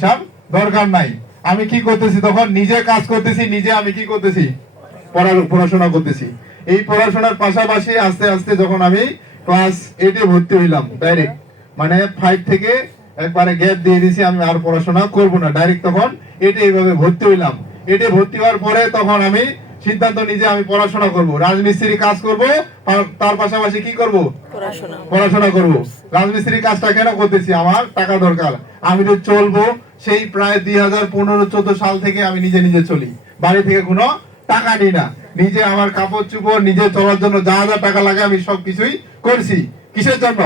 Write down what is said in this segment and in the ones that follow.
পয়সার দরকার নাই। আমি কি করতেছি তখন, নিজে কাজ করতেছি, নিজে আমি কি করতেছি, পড়াশোনা করতেছি। এই পড়াশোনার পাশাপাশি আস্তে আস্তে যখন আমি ক্লাস 8-এ ভর্তি হইলাম, ডাইরেক্ট মানে 5 থেকে একবারে গ্যাপ দিয়ে দিয়েছি, আমি আর পড়াশোনা করব না, ডাইরেক্ট তখন 8-এ এইভাবে ভর্তি হইলাম। 8-এ ভর্তি হওয়ার পরে তখন আমি সিদ্ধান্ত নিজে আমি পড়াশোনা করব, রাজমিস্ত্রি কাজ করব, তার পাশাপাশি কি করব, পড়াশোনা করব। রাজমিস্ত্রি কাজটা কেন করতেছি, আমার টাকা দরকার, আমি তো চলবো। সেই প্রায় 2015-14 সাল থেকে আমি নিজে নিজে চলি, বাড়ি থেকে কোনো টাকা নিই না, নিজে আমার কাপড় চোপড় নিজে চলার জন্য যা যা টাকা লাগে আমি সবকিছুই করছি। কিসের জন্য,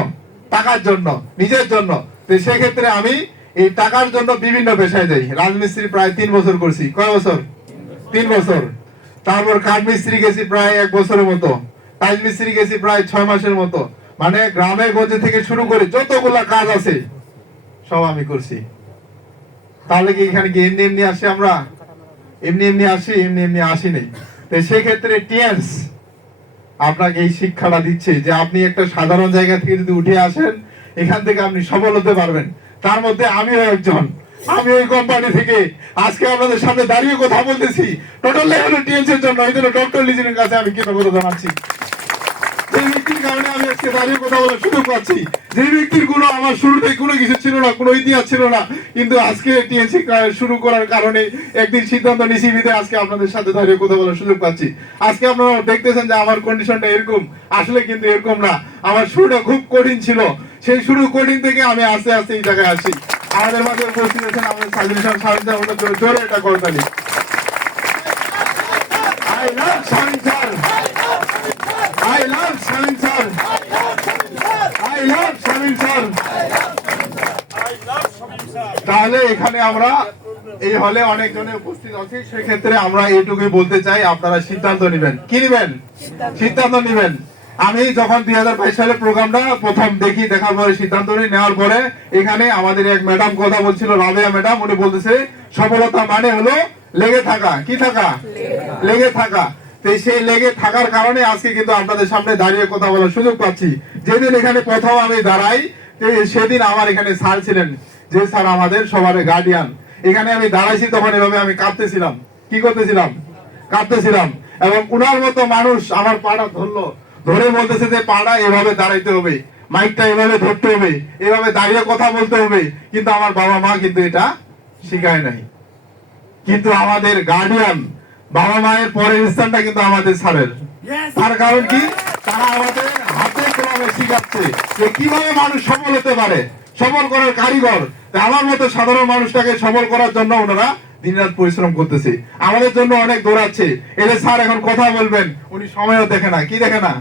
টাকার জন্য, নিজের জন্য। তো সেক্ষেত্রে আমি এই টাকার জন্য বিভিন্ন পেশায় যাই। রাজমিস্ত্রি প্রায় 3 বছর করছি। কয় বছর, 3 বছর। তারপর কাঠ মিস্ত্রি গেছি প্রায় 1 বছরের মতো, টাইল মিস্ত্রি গেছি প্রায় 6 মাসের মতো। মানে গ্রামে গঞ্জে থেকে শুরু করে যতগুলা কাজ আছে সব আমি করছি। তাহলে কি এখানে কি এমনি এমনি আসি, আমরা এমনি এমনি আসি, এমনি এমনি আসি নাই। তো সেক্ষেত্রে টিএনস আপনাকে এই শিক্ষাটা দিচ্ছে যে আপনি একটা সাধারণ জায়গা থেকে যদি উঠে আসেন, এখান থেকে আপনি সফল হতে পারবেন। তার মধ্যে আমিও একজন। আমি ওই কোম্পানি থেকে আজকে আপনাদের সামনে দাঁড়িয়ে কথা বলতেছি, টোটাল হলো টিএনস এর জন্য। এই জন্য ডক্টর লিজনের কাছে আমি কৃতজ্ঞতা জানাচ্ছি। যে ব্যক্তির কারণে আমি আজকে দাঁড়িয়ে কথা বলার সুযোগ পাচ্ছি, যে ব্যক্তির কোনো আমার শুরুতে কোনো কিছু ছিল না, কোনো ইতিহাস ছিল না, কিন্তু আজকে টিএনসি শুরু করার কারণে একদিন সিদ্ধান্ত নিছি, আজকে আপনাদের সাথে দাঁড়িয়ে কথা বলার সুযোগ পাচ্ছি। আজকে আপনারা দেখতেছেন যে আমার কন্ডিশনটা এরকম, আসলে কিন্তু এরকম না। আমার শুরুটা খুব কঠিন ছিল, সেই শুরু কঠিন থেকে আমি আস্তে আস্তে এই জায়গায় আসি। আমাদের মাঝে উপস্থিত আছেন আমাদের সাজেশন সাহায্য করে জোরে এটা করতালি। I love Shamin sir. I love Shamin sir. I love Shamin sir. তাহলে এখানে আমরা এই হলে অনেক জনে উপস্থিত আছি, সেক্ষেত্রে আমরা এইটুকুই বলতে চাই, আপনারা সিদ্ধান্ত নেবেন। কি নেবেন, সিদ্ধান্ত নেবেন। আমি যখন 2022 সালে প্রোগ্রামটা প্রথম দেখি, দেখার পরে সিদ্ধান্ত নেওয়ার পরে এখানে আমাদের এক ম্যাডাম কথা বলছিল, রাবেয়া ম্যাডাম, উনি বলতেছে সফলতা মানে হলো লেগে থাকা। কি থাকা, লেগে থাকা। তো সেই লেগে থাকার কারণে আজকে কিন্তু আপনাদের সামনে দাঁড়িয়ে কথা বলার সুযোগ পাচ্ছি। যেদিন এখানে প্রথম আমি দাঁড়াই, সেদিন আমার এখানে স্যার ছিলেন, যে স্যার আমাদের সবার গার্ডিয়ান। এখানে আমি দাঁড়াইছি তখন এভাবে আমি কাঁদতেছিলাম। কি করতেছিলাম, কাঁদতেছিলাম। এবং উনার মতো মানুষ আমার পাড়া ধরলো, ধরে বলতেছে যে পাড়া এভাবে দাঁড়াইতে হবে, মাইকটা এভাবে ধরতে হবে, এভাবে দাঁড়িয়ে কথা বলতে হবে। কিন্তু আমার বাবা মা কিন্তু এটা শিখায় নাই। কিন্তু আমাদের গার্ডিয়ান, বাবা মায়ের পরের স্থানটা কিন্তু আমাদের স্যারের। তার কারণ কি, তারা আমাদের হাতে কলমে শিখাচ্ছে যে কিভাবে মানুষ সফল হতে পারে, সফল করার কারিগর। আমার মতো সাধারণ মানুষটাকে সফল করার জন্য ওনারা দিনরাত পরিশ্রম করতেছে, আমাদের জন্য অনেক দৌড়াচ্ছে। এদের স্যার এখন কথা বলবেন, উনি সময়ও দেখে না। কি দেখে না,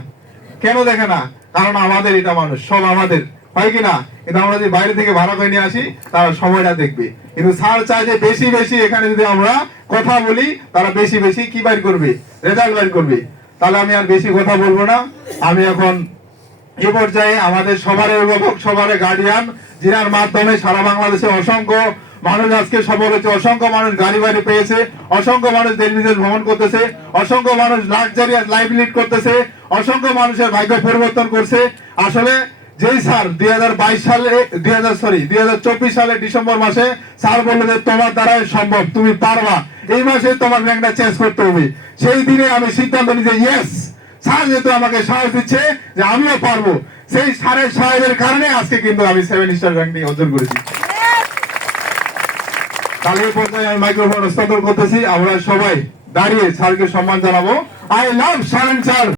কেন দেখে না, কারণ আমাদের এটা মানুষ, সব আমাদের, হয় কিনা। কিন্তু আমরা যদি বাইরে থেকে ভাড়া করে নিয়ে আসি, তারা সময়টা দেখবে। কিন্তু স্যার চায় যে বেশি বেশি এখানে যদি আমরা কথা বলি, তারা বেশি বেশি কি বাইর করবে, রেজাল্ট বাইর করবে। তাহলে আমি আর বেশি কথা বলবো না। আমি এখন এ পর্যায়ে আমাদের সবার অভিভাবক, সবার গার্ডিয়ান, যিনার মাধ্যমে সারা বাংলাদেশে অসংখ্য মানুষ আজকে সফল হয়েছে, অসংখ্য মানুষ গাড়ি বাড়ি পেয়েছে, অসংখ্য মানুষ দেশ বিদেশ ভ্রমণ করতেছে, অসংখ্য মানুষ লাক্সারিয়াস লাইফ লিড করতেছে, অসংখ্য মানুষের ভাগ্য পরিবর্তন করছে। আসলে যেই স্যার 2024 সালে ডিসেম্বর মাসে স্যার বললো যে তোমার দ্বারাই সম্ভব, তুমি পারবা, এই মাসে তোমার ব্যাংকটা চেঞ্জ করতে হবে। সেই দিনে আমি সিদ্ধান্ত নিতে, ইয়েস, স্যার যেহেতু আমাকে সাহস দিচ্ছে যে আমিও পারবো, সেই স্যারের সাহায্যের কারণে আজকে কিন্তু আমি 7 স্টার র্যাঙ্ক অর্জন করেছি। তাহলে এই পর্যায়ে আমি মাইক্রোফোন হস্তান্তর করতেছি। আমরা সবাই দাঁড়িয়ে স্যারকে সম্মান জানাবো। I love Shamim sir.